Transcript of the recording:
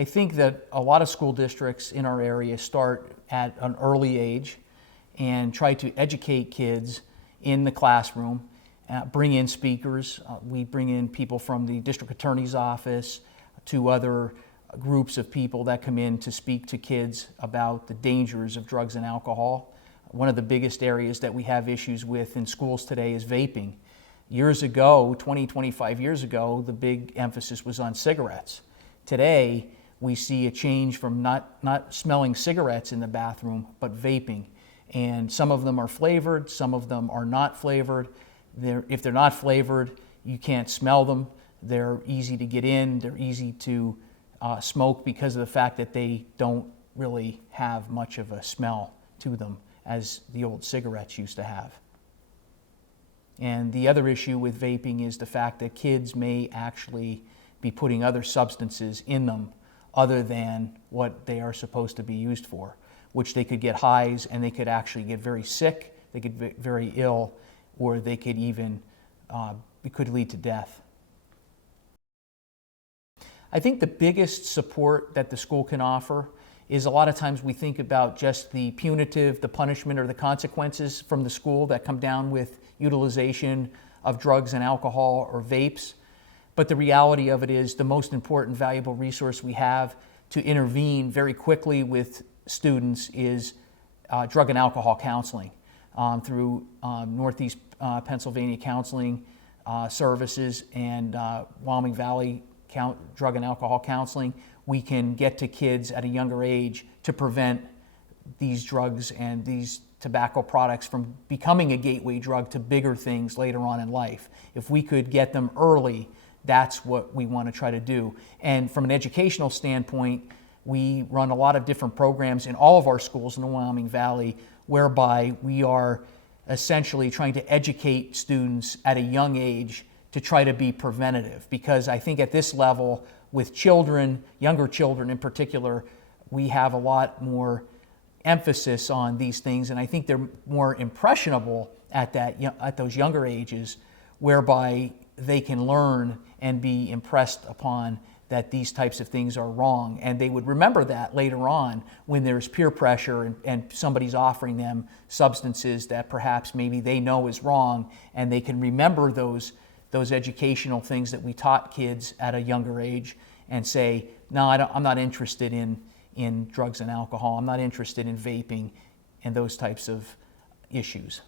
I think that a lot of school districts in our area start at an early age and try to educate kids in the classroom, bring in speakers. We bring in people from the district attorney's office to other groups of people that come in to speak to kids about the dangers of drugs and alcohol. One of the biggest areas that we have issues with in schools today is vaping. Years ago, 20, 25 years ago, the big emphasis was on cigarettes. Today, we see a change from not smelling cigarettes in the bathroom, but vaping. And some of them are flavored, some of them are not flavored. If they're not flavored, you can't smell them. They're easy to get in, they're easy to smoke because of the fact that they don't really have much of a smell to them as the old cigarettes used to have. And the other issue with vaping is the fact that kids may actually be putting other substances in them other than what they are supposed to be used for, which they could get highs and they could actually get very sick, they could get very ill, or they could even, it could lead to death. I think the biggest support that the school can offer is a lot of times we think about just the punitive, the punishment or the consequences from the school that come down with utilization of drugs and alcohol or vapes. But the reality of it is the most important valuable resource we have to intervene very quickly with students is drug and alcohol counseling through Northeast Pennsylvania Counseling Services and Wyoming Valley Drug and Alcohol Counseling. We can get to kids at a younger age to prevent these drugs and these tobacco products from becoming a gateway drug to bigger things later on in life. If we could get them early, that's what we want to try to do. And from an educational standpoint, we run a lot of different programs in all of our schools in the Wyoming Valley whereby we are essentially trying to educate students at a young age to try to be preventative. Because I think at this level, with children, younger children in particular, we have a lot more emphasis on these things, and I think they're more impressionable at those younger ages, whereby they can learn and be impressed upon that these types of things are wrong, and they would remember that later on when there's peer pressure and somebody's offering them substances that perhaps maybe they know is wrong, and they can remember those educational things that we taught kids at a younger age and say, no, I'm not interested in drugs and alcohol, I'm not interested in vaping and those types of issues.